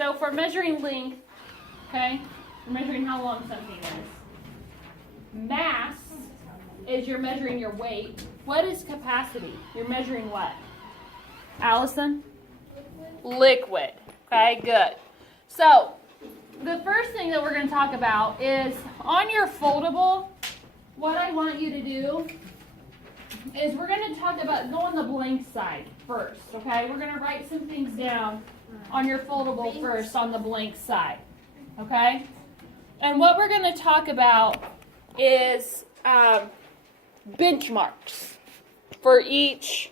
So for measuring length, okay, we're measuring how long something is. Mass is you're measuring your weight. What is capacity? You're measuring what? Allison? Liquid. Okay, good. So the first thing that we're going to talk about is on your foldable, what I want you to do is we're going to talk about go on the blank side first, okay? We're going to write some things down on your foldable first on the blank side, okay? And what we're going to talk about is benchmarks for each.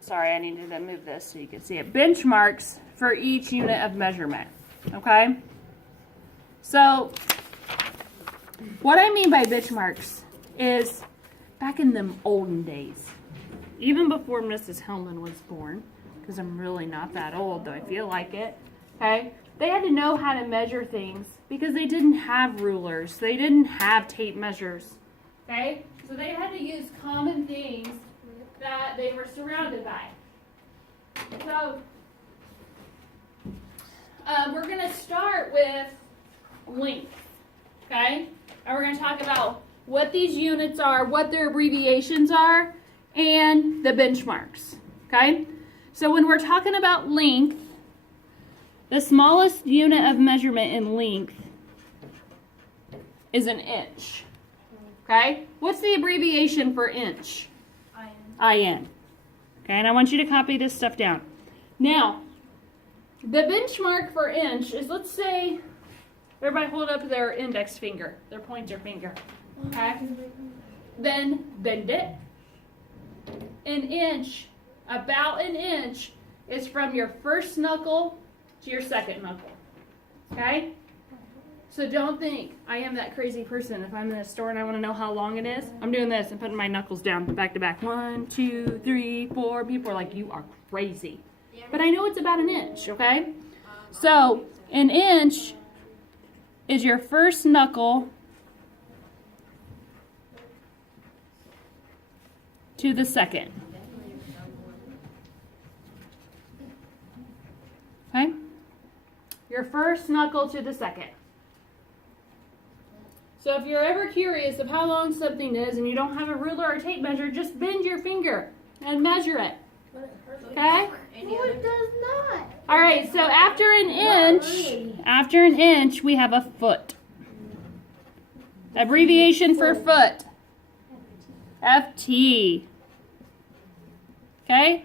Sorry, I needed to move this so you can see it. Benchmarks for each unit of measurement, okay? So what I mean by benchmarks is back in them olden days, even before Mrs. Hellman was born, because I'm really not that old, though I feel like it, okay? They had to know how to measure things because they didn't have rulers. They didn't have tape measures, okay? So they had to use common things that they were surrounded by. So we're going to start with length, okay? And we're going to talk about what these units are, what their abbreviations are, and the benchmarks, okay? So when we're talking about length, the smallest unit of measurement in length is an inch, okay? What's the abbreviation for inch? IN. Okay, and I want you to copy this stuff down. Now, the benchmark for inch is, let's say, everybody hold up their index finger, their pointer finger. Okay? Then bend it. An inch, about an inch, is from your first knuckle to your second knuckle. Okay? So don't think I am that crazy person. If I'm in a store and I want to know how long it is, I'm doing this and putting my knuckles down back to back. 1, 2, 3, 4. People are like, you are crazy. But I know it's about an inch, okay? So an inch is your first knuckle to the second. Okay? Your first knuckle to the second. So if you're ever curious of how long something is and you don't have a ruler or tape measure, just bend your finger and measure it. Okay? No, it does not. All right, so after an inch, we have a foot. Abbreviation for foot. FT. Okay?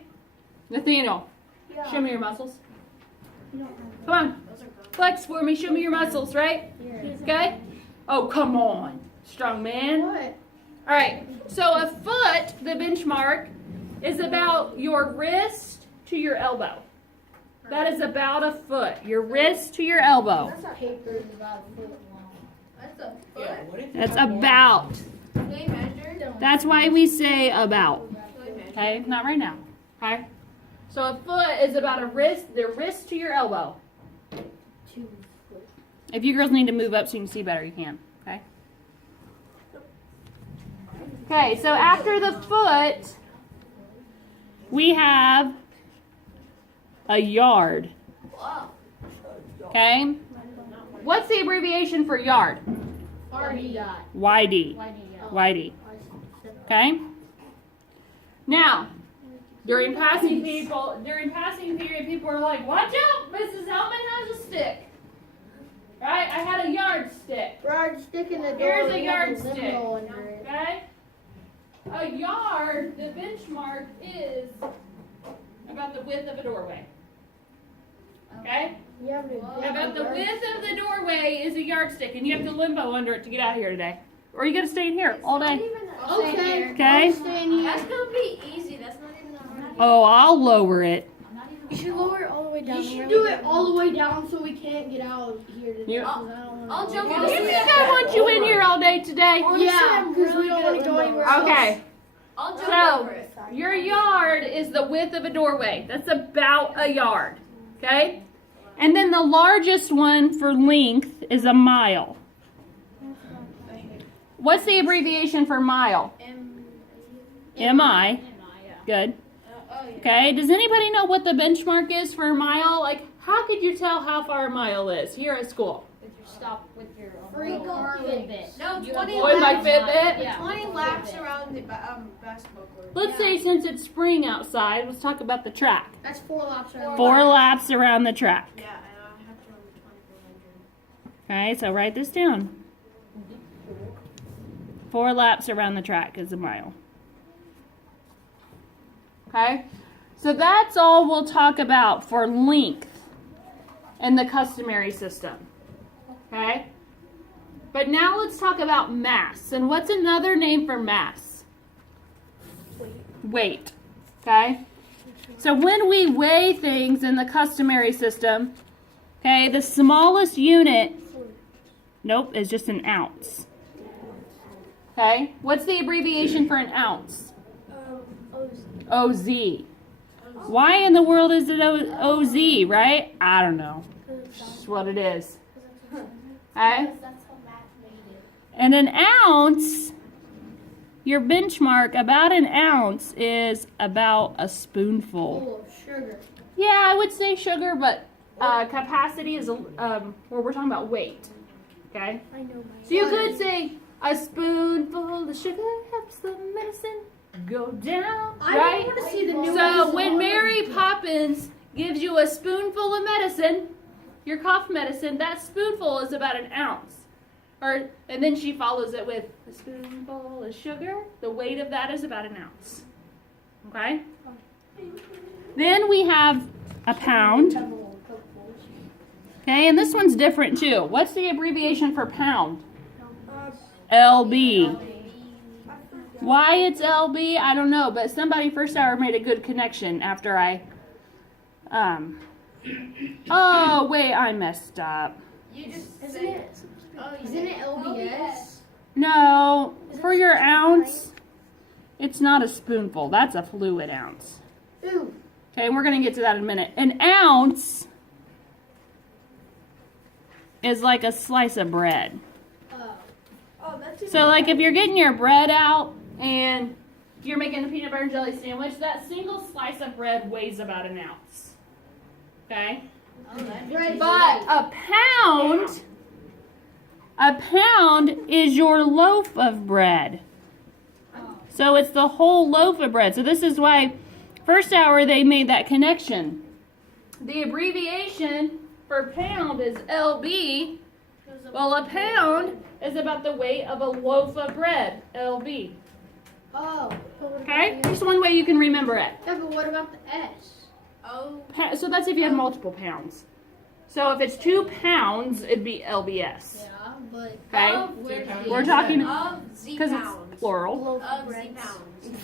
Nathaniel, show me your muscles. Come on. Flex for me. Show me your muscles, right? Okay? Oh, come on, strong man. What? All right, so a foot, the benchmark, is about your wrist to your elbow. That is about a foot. Your wrist to your elbow. That's a paper is about a foot long. That's a foot. That's about. They measure? That's why we say about. Okay, not right now. Okay? So a foot is about the wrist to your elbow. 2 foot. If you girls need to move up so you can see better, you can. Okay? Okay, so after the foot, we have a yard. Okay? What's the abbreviation for yard? YD. YD. Okay? Now, during passing period, people are like, watch out, Mrs. Hellman has a stick. Right? I had a yardstick. Yardstick in the door. Here's a yardstick. Okay. Okay? A yard, the benchmark is about the width of a doorway. Okay? About the width of the doorway is a yardstick, and you have to limbo under it to get out of here today. Or you got to stay in here all day. Okay. Okay? That's gonna be easy. That's not even hard. Oh, I'll lower it. You should lower it all the way down. You should do it all the way down so we can't get out of here today. I'll jump on You think I want you in here all day today? Yeah, because we don't want to go anywhere else. Okay. I'll jump over it. Your yard is the width of a doorway. That's about a yard. Okay? And then the largest one for length is a mile. What's the abbreviation for mile? MI. Good. Okay, does anybody know what the benchmark is for a mile? Like, how could you tell how far a mile is here at school? If you stop with your Fitbit. No, 20 With my laps. Fitbit? Yeah. 20 laps around the basketball court. Let's say since it's spring outside, let's talk about the track. That's 4 laps around. 4 laps around the track. Yeah, and I have to run the 2400. Okay, so write this down. 4 laps around the track is a mile. Okay, so that's all we'll talk about for length in the customary system. Okay, but now let's talk about mass. And what's another name for mass? Weight. Okay, so when we weigh things in the customary system, okay, the smallest unit, nope, is just an ounce. Okay, what's the abbreviation for an ounce? OZ. Why in the world is it OZ, right? I don't know. It's what it is. Okay? And an ounce, your benchmark, about an ounce is about a spoonful. Oh, sugar. Yeah, I would say sugar, but capacity is, where we're talking about weight. Okay? I know So you could say a spoonful of sugar helps the medicine go down, I right? want to see the new So when Mary Poppins gives you a spoonful of medicine, your cough medicine, that spoonful is about an ounce. And then she follows it with a spoonful of sugar. The weight of that is about an ounce. Okay? Then we have a pound. Okay, and this one's different too. What's the abbreviation for pound? LB. Why it's LB, I don't know, but somebody first hour made a good connection after I, oh, wait, I messed up. You just Isn't it LBS? No, for your ounce, it's not a spoonful. That's a fluid ounce. Ooh. Okay, and we're going to get to that in a minute. An ounce is like a slice of bread. So, like, if you're getting your bread out and you're making a peanut butter and jelly sandwich, that single slice of bread weighs about an ounce. Okay? But a pound is your loaf of bread. So it's the whole loaf of bread. So this is why first hour they made that connection. The abbreviation for pound is LB. Well, a pound is about the weight of a loaf of bread, LB. Oh. Okay? Just one way you can remember it. Yeah, but what about the S? Oh. So that's if you have multiple pounds. So if it's 2 pounds, it'd be LBS. Yeah, but Okay? We're talking Of Z because pounds. it's plural. Of Z pounds.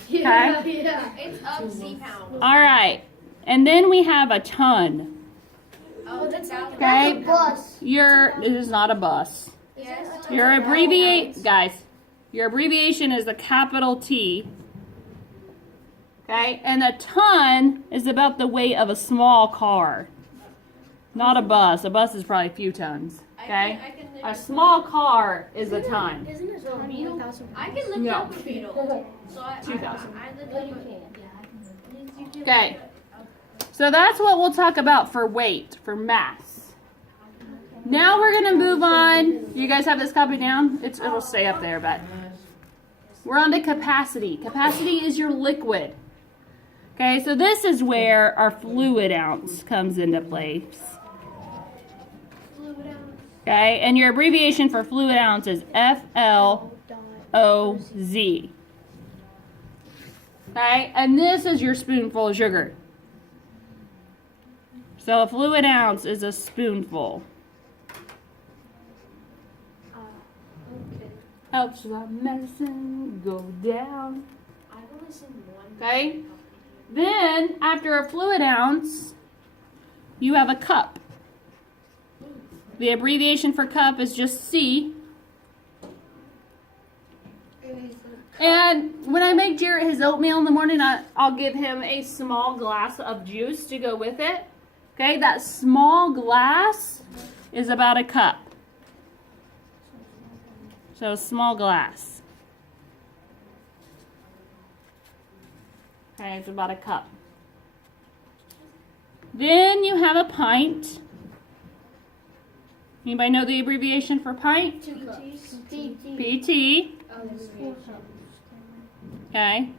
yeah. It's of Z pounds. All right. And then we have a ton. Oh, that's out. Okay? Bus. It is not a bus. Yes. Your abbreviation is a capital T. Okay? And a ton is about the weight of a small car. Not a bus. A bus is probably a few tons. Okay? A small car is a ton. Isn't it a beetle? I can lift No. up a beetle. So 2,000. I lift up a beetle. Okay. So that's what we'll talk about for weight, for mass. Now we're going to move on. You guys have this copy down? It'll stay up there, but we're on to capacity. Capacity is your liquid. Okay, so this is where our fluid ounce comes into place. Okay, and your abbreviation for fluid ounce is FLOZ. Okay, and this is your spoonful of sugar. So a fluid ounce is a spoonful. Helps the medicine go down. I've only seen one. Okay? Then, after a fluid ounce, you have a cup. The abbreviation for cup is just C. And when I make Jarrett his oatmeal in the morning, I'll give him a small glass of juice to go with it. Okay, that small glass is about a cup. So, small glass. Okay, it's about a cup. Then you have a pint. Anybody know the abbreviation for pint? 2 cups. PT. Okay.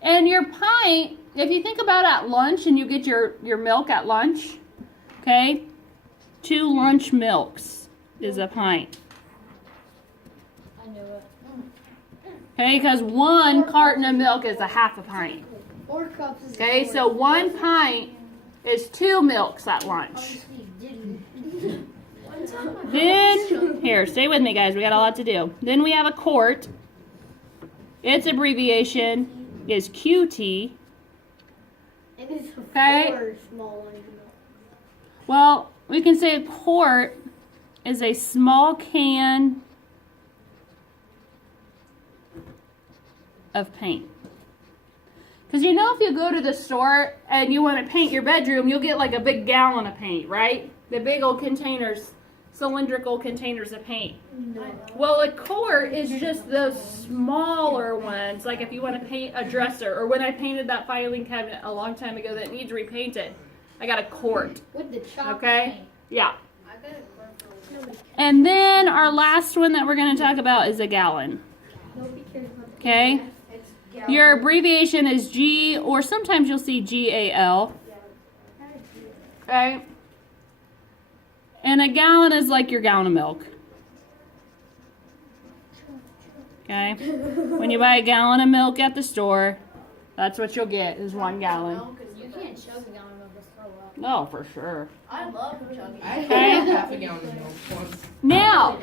And your pint, if you think about at lunch and you get your milk at lunch, okay, 2 lunch milks is a pint. I knew it. Okay, because 1 carton of milk is a half a pint. 4 cups is Okay, so 1 pint is 2 milks at lunch. Then, here, stay with me guys, we got a lot to do. Then we have a quart. Its abbreviation is QT. It is Okay. 4 small ones. Well, we can say a quart is a small can of paint. Because you know if you go to the store and you want to paint your bedroom, you'll get like a big gallon of paint, right? The big old containers, cylindrical containers of paint. No. Well, a quart is just those smaller ones, like if you want to paint a dresser, or when I painted that filing cabinet a long time ago that needs repainted, I got a quart. With the chocolate Okay? paint. Yeah. I got a quart for And then our last one that we're going to talk about is a gallon. Nobody cares about the Okay? Your abbreviation is G, or sometimes you'll see GAL. Okay? And a gallon is like your gallon of milk. Okay? When you buy a gallon of milk at the store, that's what you'll get, is 1 gallon. You can't chug a gallon of milk, just throw up. Oh, for sure. I love chugging. I Okay. had half a gallon of milk once. Now,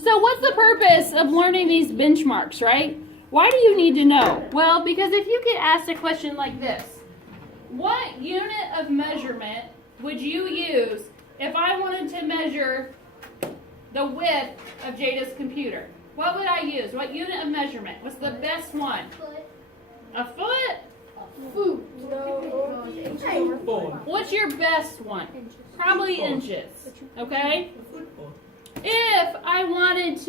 so what's the purpose of learning these benchmarks, right? Why do you need to know? Well, because if you get asked a question like this, what unit of measurement would you use if I wanted to measure the width of Jada's computer? What would I use? What unit of measurement? What's the best one? A foot? Food. What's your best one? Probably inches. Okay? If I wanted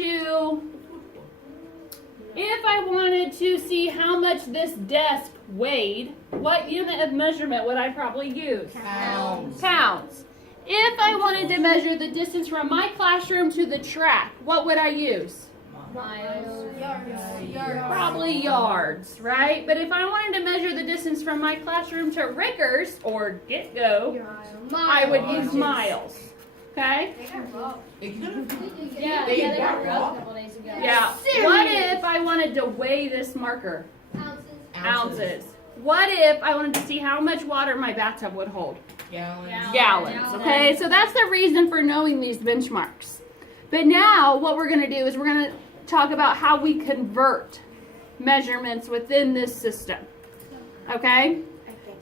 to see how much this desk weighed, what unit of measurement would I probably use? Pounds. Pounds. If I wanted to measure the distance from my classroom to the track, what would I use? Miles. Probably yards, right? But if I wanted to measure the distance from my classroom to Ricker's or Get Go, I would use miles. Okay? Yeah, They they got got raw. a couple days ago. Yeah. What if I wanted to weigh this marker? Ounces. What if I wanted to see how much water my bathtub would hold? Gallons. Gallons. Okay, so that's the reason for knowing these benchmarks. But now what we're going to do is we're going to talk about how we convert measurements within this system. Okay?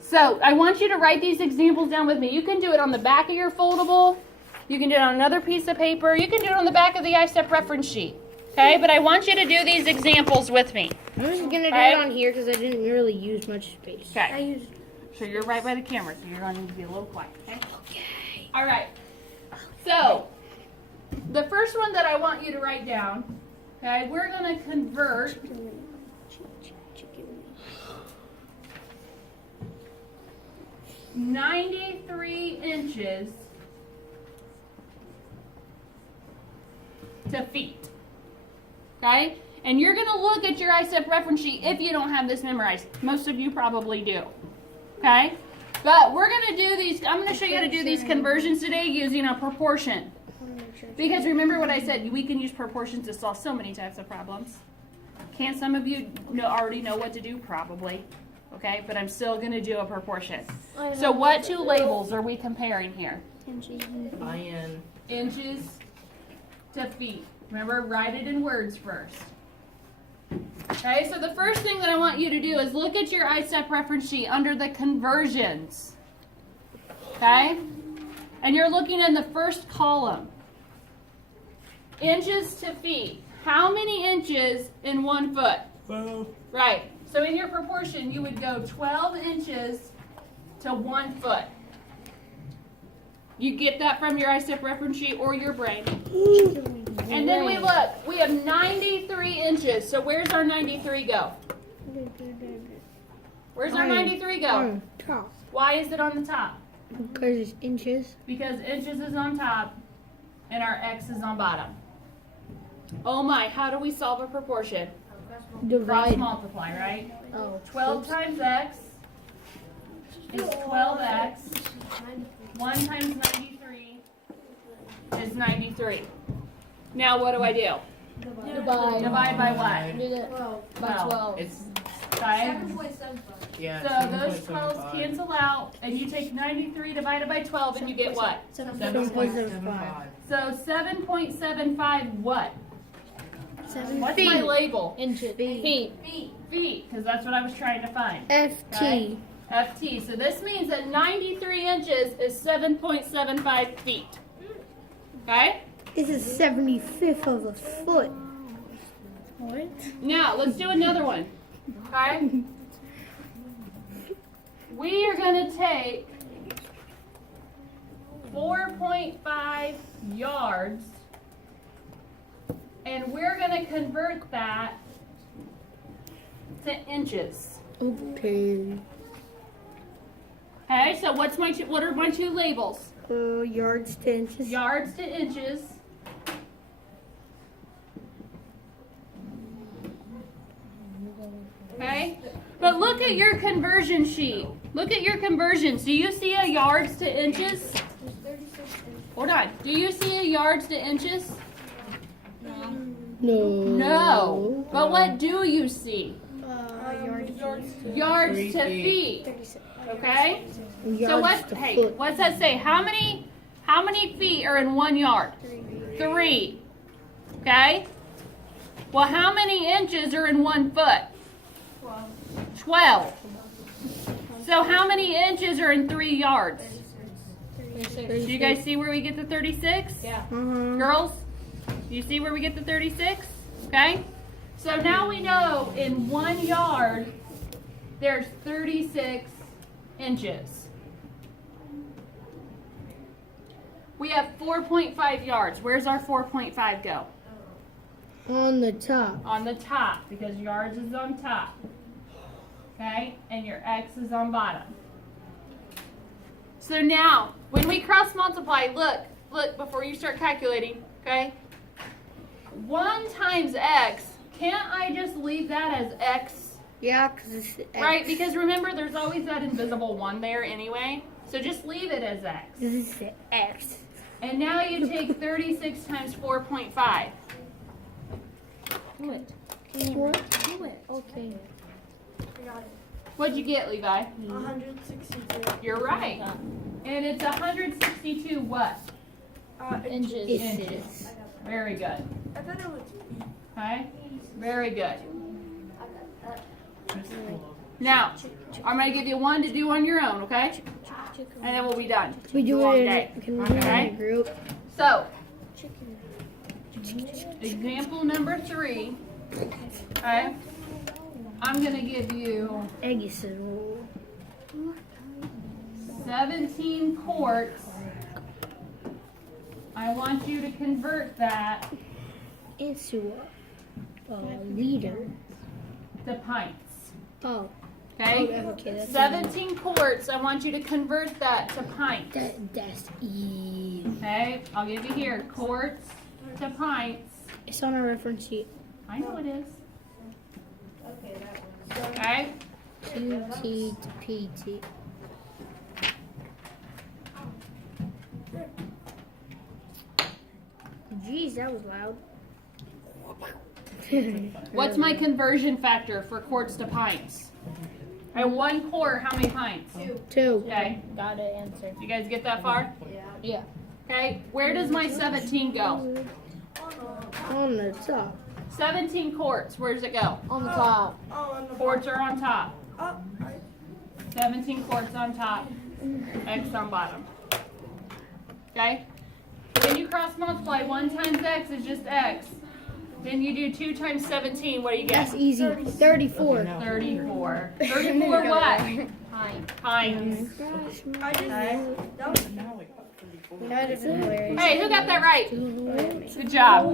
So I want you to write these examples down with me. You can do it on the back of your foldable. You can do it on another piece of paper. You can do it on the back of the iStep reference sheet. Okay? But I want you to do these examples with me. I'm just gonna do Okay. it on here because I didn't really use much space. Okay. So you're right by the camera, so you're going to need to be a little quiet. Okay? All right. So the first one that I want you to write down, okay, we're going to convert 93 inches to feet. Okay? And you're going to look at your iStep reference sheet if you don't have this memorized. Most of you probably do. Okay? But we're going to do these, I'm going to show you how to do these conversions today using a proportion. Because remember what I said, we can use proportions to solve so many types of problems. Can't some of you already know what to do? Probably. Okay? But I'm still going to do a proportion. So what 2 labels are we comparing here? IN. Inches to feet. Remember, write it in words first. Okay, so the first thing that I want you to do is look at your iStep reference sheet under the conversions. Okay? And you're looking in the first column. Inches to feet. How many inches in 1 foot? 12. Right. So in your proportion, you would go 12 inches to 1 foot. You get that from your iStep reference sheet or your brain. And then we look. We have 93 inches. So where's our 93 go? Where's our 93 go? Why is it on the top? Because it's inches. Because inches is on top and our x is on bottom. Oh my, how do we solve a proportion? Cross Divide. multiply, right? Oh. 12 times x is 12x. 1 times 93 is 93. Now what do I do? Divide. Divide by what? Did it by 12. It's, Okay? 7.75. yeah. So those 12s cancel out, and you take 93 divided by 12, and you get what? 7.75. So 7.75 what? What's Feet. my label? Inches. Feet. Feet, because that's what I was trying to find. FT. Right? FT. So this means that 93 inches is 7.75 feet. Okay? This is 75th of a foot. What? Now, let's do another one. Okay? We are going to take 4.5 yards and we're going to convert that to inches. Okay. Okay, so what are my two labels? Yards to inches. Yards to inches. Okay? But look at your conversion sheet. Look at your conversions. Do you see a yards to inches? Hold on. Do you see a yards to inches? No. No. But what do you see? Yards to feet. feet. Okay? Yards So what? to Hey, foot. what's that say? How many feet are in 1 yard? 3. Okay? Well, how many inches are in 1 foot? 12. So how many inches are in 3 yards? Do you guys see where we get the 36? Yeah. Girls, do you see where we get the 36? Okay? So now we know in 1 yard there's 36 inches. We have 4.5 yards. Where's our 4.5 go? On the top. On the top, because yards is on top. Okay? And your x is on bottom. So now, when we cross multiply, look before you start calculating, okay? 1 times x, can't I just leave that as x? Yeah, because it's X. Right? Because remember, there's always that invisible 1 there anyway. So just leave it as x. This is the X. And now you take 36 times 4.5. Do it. Do it. Okay. What'd you get, Levi? 162. You're right. And it's 162 what? Inches. Inches. Very good. I thought it was. Okay? Very good. Now, I'm going to give you one to do on your own, okay? And then we'll be done. We do Long it day. can we do it in Okay? a group. So, example number 3. Okay? I'm going to give you Eggy sizzle. 17 quarts. I want you to convert that Into a liter. to pints. Oh. Okay? Okay, that's 17 quarts. I want you to convert that to pints. That's easy. Okay? I'll give you here quarts to pints. It's on our reference sheet. I know it is. Okay, that one. Okay? QT to PT. Jeez, that was loud. What's my conversion factor for quarts to pints? And 1 quart, how many pints? 2. Okay. Got it, answer. You guys get that far? Yeah. Okay. Where does my 17 go? On the top. 17 quarts. Where does it go? On the top. Oh, on the Quarts are on top. Oh, 17 quarts on top. X on bottom. Okay? When you cross multiply, 1 times x is just x. Then you do 2 times 17. What do you get? That's easy. 34. 34. 34 what? Pints. I just. That was. Now we got 34. That is hilarious. Hey, who got that right? Good job.